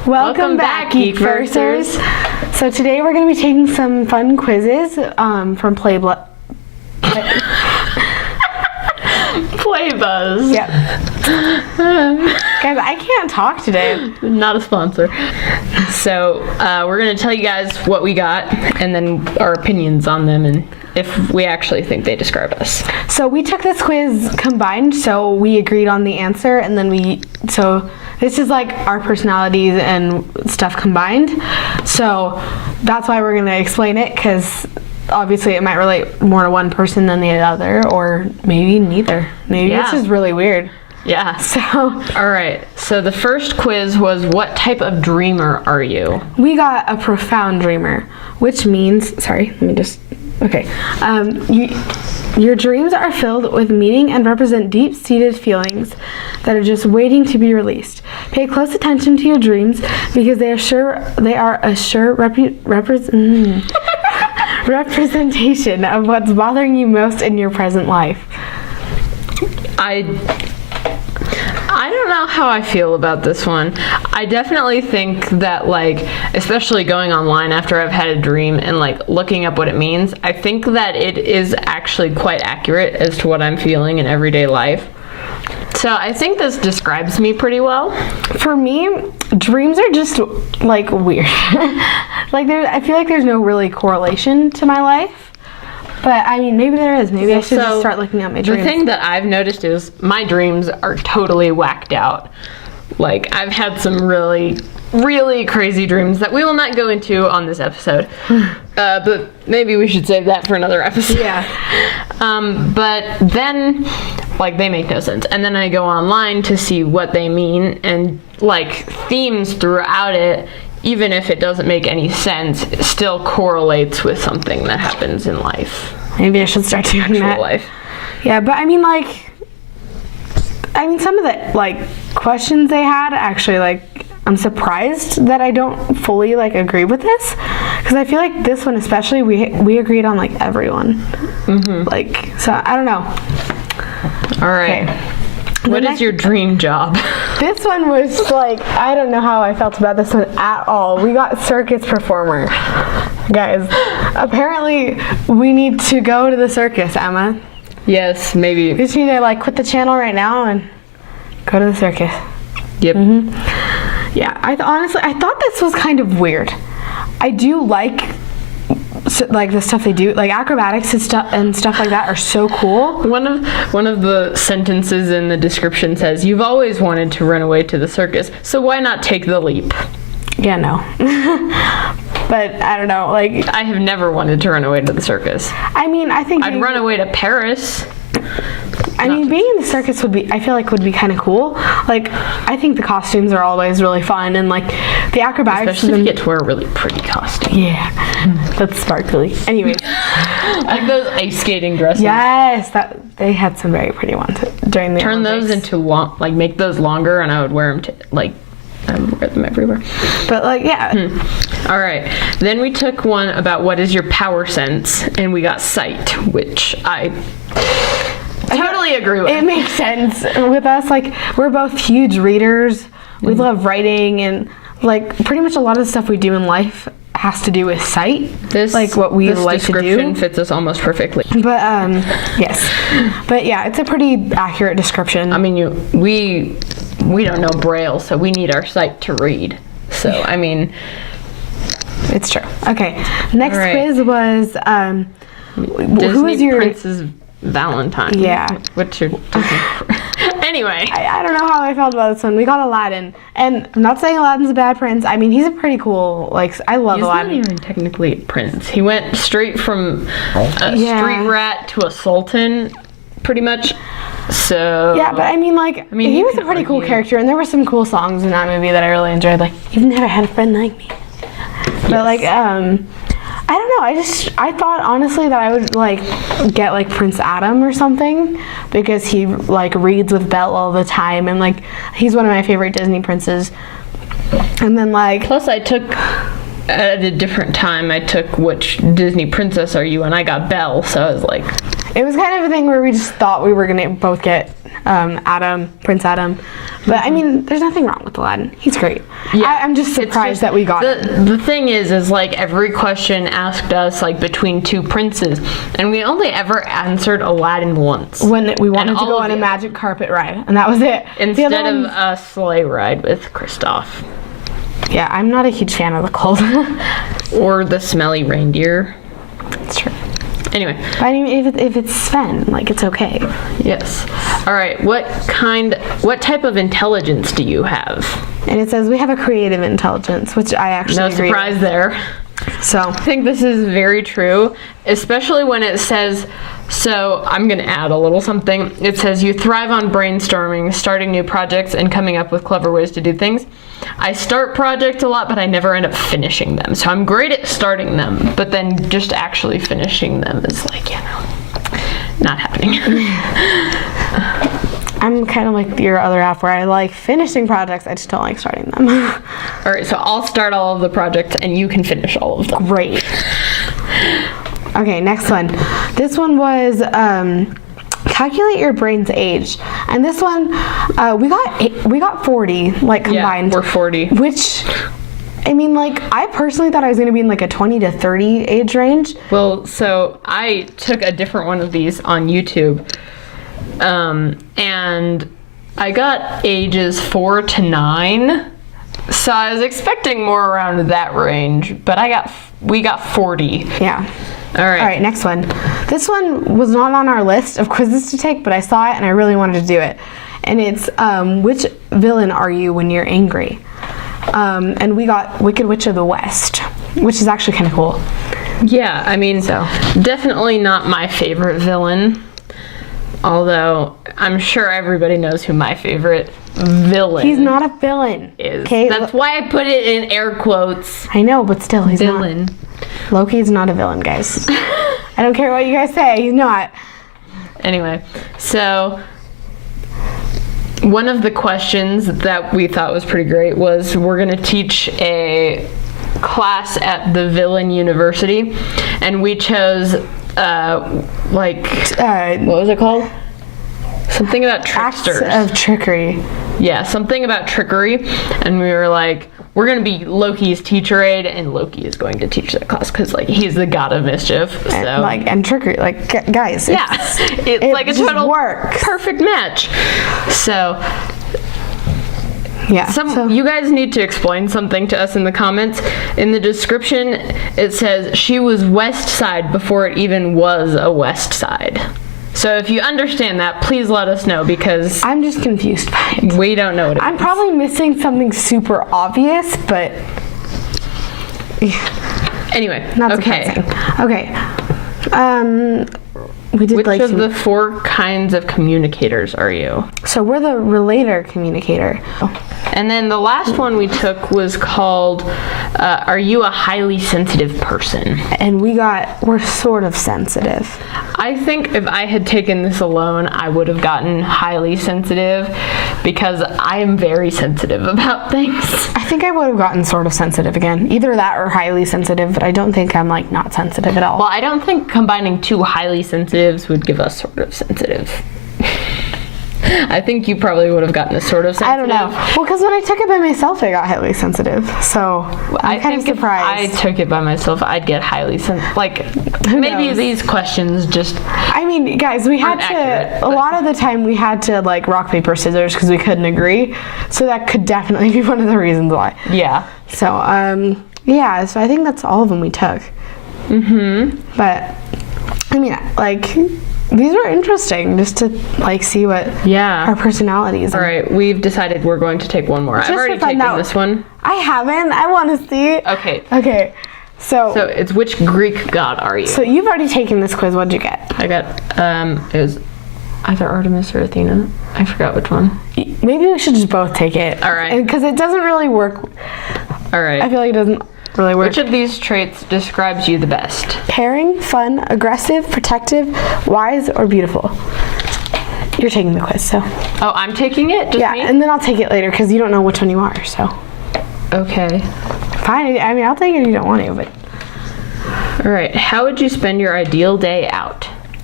Welcome back, Geekversers. So today we're going to be taking some fun quizzes from Playbuzz. Playbuzz. Yep. Guys, I can't talk today. Not a sponsor. So we're going to tell you guys what we got and then our opinions on them and if we actually think they describe us. So we took this quiz combined, so we agreed on the answer, and then so this is like our personalities and stuff combined. So that's why we're going to explain it, because obviously it might relate more to one person than the other, or maybe neither. Maybe it's just really weird. Yeah. So, all right. So the first quiz was, what type of dreamer are you? We got a profound dreamer, which means, okay. Your dreams are filled with meaning and represent deep-seated feelings that are just waiting to be released. Pay close attention to your dreams because they are a sure representation of what's bothering you most in your present life. I don't know how I feel about this one. I definitely think that, like, especially going online after I've had a dream and like looking up what it means, I think that it is actually quite accurate as to what I'm feeling in everyday life. So I think this describes me pretty well. For me, dreams are just like weird. I feel like there's no really correlation to my life. But I mean, maybe there is. Maybe I should just start looking at my dreams. The thing that I've noticed is my dreams are totally whacked out. Like, I've had some really, really crazy dreams that we will not go into on this episode. But maybe we should save that for another episode. Yeah. But then, like, they make no sense. And then I go online to see what they mean, and like themes throughout it, even if it doesn't make any sense, it still correlates with something that happens in life. Maybe I should start doing that. Life. Yeah, but I mean, some of the questions they had actually, I'm surprised that I don't fully agree with this, because I feel like this one especially we agreed on everyone. Mm-hmm. So I don't know. All right. Okay. What is your dream job? This one was I don't know how I felt about this one at all. We got circus performer. Guys, apparently we need to go to the circus, Emma. Yes, maybe. We just need to quit the channel right now and go to the circus. Yep. Mm-hmm. Yeah, honestly, I thought this was kind of weird. I do the stuff they do, acrobatics and stuff like that are so cool. One of the sentences in the description says, "You've always wanted to run away to the circus, so why not take the leap?" Yeah, no. But I don't know, I have never wanted to run away to the circus. I mean, I think I'd run away to Paris. Being in the circus would be kind of cool. I think the costumes are always really fun, and the acrobatics. Especially if you get to wear a really pretty costume. Yeah, that's sparkly. Anyways, those ice skating dresses. Yes, they had some very pretty ones during the Turn Olympics. those into make those longer, and I would wear them I would wear them everywhere. But yeah. All right. Then we took one about what is your power sense, and we got sight, which I totally agree with. It makes sense with us. We're both huge readers. We love writing, and pretty much a lot of the stuff we do in life has to do with sight. What we like to do. This description fits us almost perfectly. But yes. But yeah, it's a pretty accurate description. I mean, we don't know Braille, so we need our sight to read. So I mean, it's true. Okay. Next quiz was Disney who was your Princess Valentine. Yeah. What's your Disney? Anyway, I don't know how I felt about this one. We got Aladdin, and I'm not saying Aladdin's a bad prince. I mean, he's a pretty cool. I love Aladdin. He's not even technically a prince. He went straight from a street rat to a sultan, pretty much. So yeah, but I mean, he was a pretty cool character, and there were some cool songs in that movie that I really enjoyed. You've never had a friend like me. But I don't know. I thought honestly that I would get Prince Adam or something, because he reads with Belle all the time, and he's one of my favorite Disney princes. And then plus I took at a different time, I took which Disney princess are you, and I got Belle, so I was it was kind of a thing where we just thought we were gonna both get Adam, Prince Adam. But I mean, there's nothing wrong with Aladdin. He's great. Yeah, I'm just surprised that we got it. The thing is like every question asked us like between two princes, and we only ever answered Aladdin once. When we wanted to go on a magic carpet ride, and that was it. Instead of a sleigh ride with Kristoff. Yeah, I'm not a huge fan of the cold. Or the smelly reindeer. That's true. Anyway. But I mean, if it's Sven, like, it's okay. Yes. All right, what type of intelligence do you have? And it says we have a creative intelligence, which I actually agree with. No surprise there. So I think this is very true, especially when it says, so I'm going to add a little something. It says you thrive on brainstorming, starting new projects, and coming up with clever ways to do things. I start projects a lot, but I never end up finishing them. So I'm great at starting them, but then just actually finishing them is like, not happening. I'm kind of like your other half where I like finishing projects, I just don't like starting them. All right, so I'll start all of the projects and you can finish all of them. Great. Okay, next one. This one was calculate your brain's age, and this one we got 40 like combined. Yeah, we're 40. Which, I mean, like, I personally thought I was going to be in like a 20 to 30 age range. Well, so I took a different one of these on YouTube, and I got ages 4 to 9. So I was expecting more around that range, but we got 40. Yeah. All right. All right, next one. This one was not on our list of quizzes to take, but I saw it and I really wanted to do it. And it's which villain are you when you're angry? And we got Wicked Witch of the West, which is actually kind of cool. Yeah, I mean, definitely not my favorite villain. Although I'm sure everybody knows who my favorite villain He's not a villain. Is. Okay, that's why I put it in air quotes. I know, but still, he's villain. Not. Loki's not a villain, guys. I don't care what you guys say, he's not. Anyway, so one of the questions that we thought was pretty great was we're going to teach a class at the Villain University, and we chose what was it called? Something about tricksters. Acts of trickery. Yeah, something about trickery, and we were like, we're going to be Loki's teacher aide, and Loki is going to teach that class because, like, he's the god of mischief. So. And trickery, like, guys. Yeah, it's like a total works. Perfect match. So, yeah. You guys need to explain something to us in the comments. In the description, it says she was West Side before it even was a West Side. So if you understand that, please let us know, because I'm just confused by it. We don't know what it I'm means. probably missing something super obvious, but anyway, not okay. surprising. Okay. We did Which of the 4 kinds of communicators are you? So we're the relator communicator. And then the last one we took was called, are you a highly sensitive person? And we're sort of sensitive. I think if I had taken this alone, I would have gotten highly sensitive, because I am very sensitive about things. I think I would have gotten sort of sensitive again. Either that or highly sensitive, but I don't think I'm like not sensitive at all. Well, I don't think combining 2 highly sensitives would give us sort of sensitive. I think you probably would have gotten a sort of sensitive. I don't know. Well, because when I took it by myself, I got highly sensitive. So I'm kind of surprised. If I took it by myself, I'd get highly sensitive. Like, maybe these questions just. I mean, guys, we had to. A lot of the time, we had to like rock paper scissors because we couldn't agree. So that could definitely be one of the reasons why. Yeah. So yeah. So I think that's all of them we took. But I mean, like. These were interesting, just to like see what our personalities are. All right, we've decided we're going to take one more. I've already taken this one. I haven't. I want to see. Okay. Okay. So it's which Greek god are you? So you've already taken this quiz. What'd you get? I got it was either Artemis or Athena. I forgot which one. Maybe we should just both take it. All right. Because it doesn't really work. All right. I feel like it doesn't really work. Which of these traits describes you the best? Pairing, fun, aggressive, protective, wise, or beautiful? You're taking the quiz, so. Oh, I'm taking it? Just me? And then I'll take it later because you don't know which one you are, so. Okay. Fine. I mean, I'll take it if you don't want to, but. All right. How would you spend your ideal day out?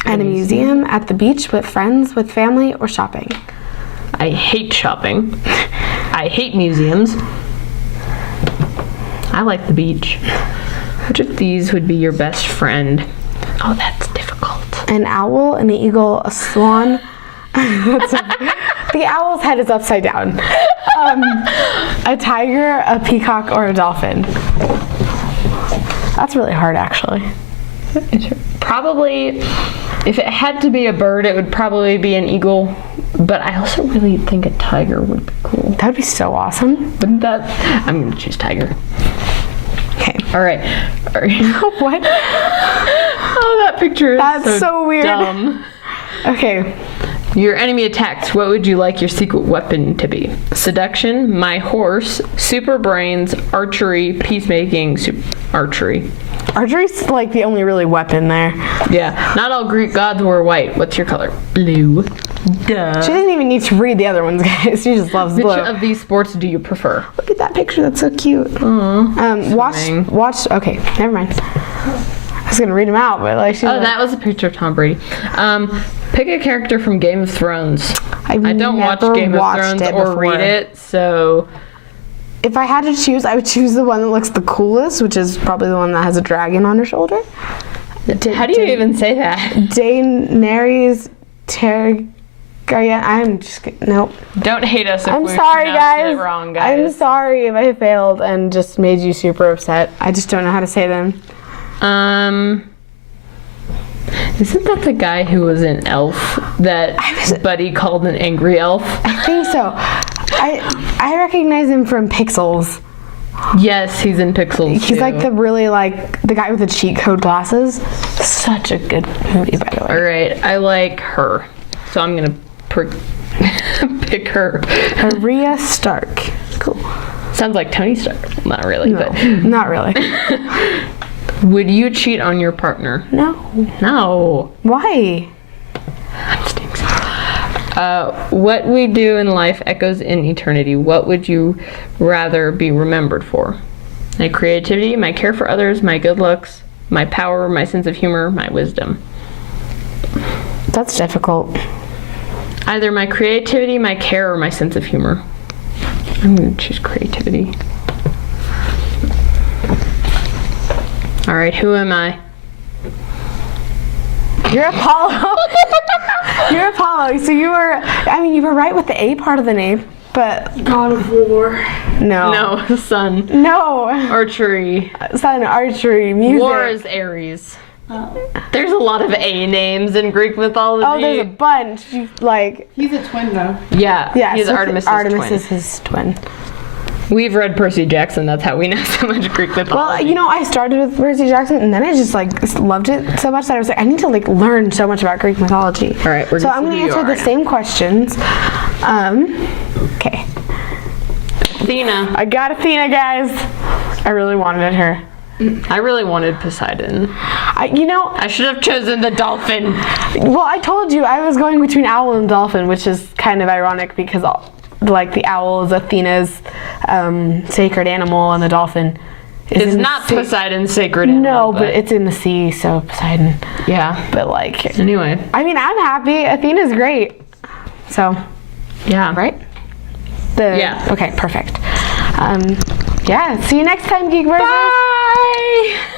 At a museum, at the beach, with friends, with family, or shopping. I hate shopping. I hate museums. I like the beach. Which of these would be your best friend? Oh, that's difficult. An owl, an eagle, a swan. The owl's head is upside down. A tiger, a peacock, or a dolphin. That's really hard, actually. Probably, if it had to be a bird, it would probably be an eagle. But I also really think a tiger would be cool. That would be so awesome. Wouldn't that? I'm going to choose tiger. Okay. All right. What? Oh, that picture is That's so weird. Dumb. Okay. Your enemy attacks. What would you like your secret weapon to be? Seduction, my horse, super brains, archery, peacemaking, archery. Archery's like the only really weapon there. Yeah. Not all Greek gods were white. What's your color? Blue. Duh. She doesn't even need to read the other ones, guys. She just loves blue. Which of these sports do you prefer? Look at that picture. That's so cute. Watch. Okay, never mind. I was gonna read them out, but like that was a picture of Tom Brady. Pick a character from Game of Thrones. I don't watch Game of Thrones or read it, so. If I had to choose, I would choose the one that looks the coolest, which is probably the one that has a dragon on her shoulder. How do you even say that? Daenerys Targaryen. I'm just nope. Don't hate us if I'm we sorry, pronounced guys. it wrong, guys. I'm sorry if I failed and just made you super upset. I just don't know how to say them. Isn't that the guy who was an elf that Buddy called an angry elf? I think so. I recognize him from Pixels. Yes, he's in Pixels. He's like the guy with the cheat code glasses. Such a good movie, by the way. All right, I like her, so I'm gonna pick her. Arya Stark. Cool. Sounds like Tony Stark. Not really, No, but not really. Would you cheat on your partner? No. No. Why? That stinks. What we do in life echoes in eternity. What would you rather be remembered for? My creativity, my care for others, my good looks, my power, my sense of humor, my wisdom. That's difficult. Either my creativity, my care, or my sense of humor. I'm going to choose creativity. All right, who am I? You're Apollo. You're Apollo. So you were right with the A part of the name, but God of War. no. No, sun. No. Archery. Sun, archery, music. War is Aries. There's a lot of A names in Greek mythology. Oh, there's a bunch. He's a twin though. Yeah, Yeah, he's so Artemis' Artemis twin. is his twin. We've read Percy Jackson. That's how we know so much Greek mythology. Well, I started with Percy Jackson, and then I just loved it so much that I was like, I need to learn so much about Greek mythology. All right, so I'm going to answer the same questions. Okay. Athena. I got Athena, guys. I really wanted her. I really wanted Poseidon. I should have chosen the dolphin. Well, I told you I was going between owl and dolphin, which is kind of ironic because the owl is Athena's sacred animal, and the dolphin is not Poseidon's sacred animal. No, but it's in the sea, so Poseidon. Yeah. But anyway. I'm happy. Athena's great. So. Yeah. Right? Yeah. Okay, perfect. Yeah. See you next time, Geekverse. Bye.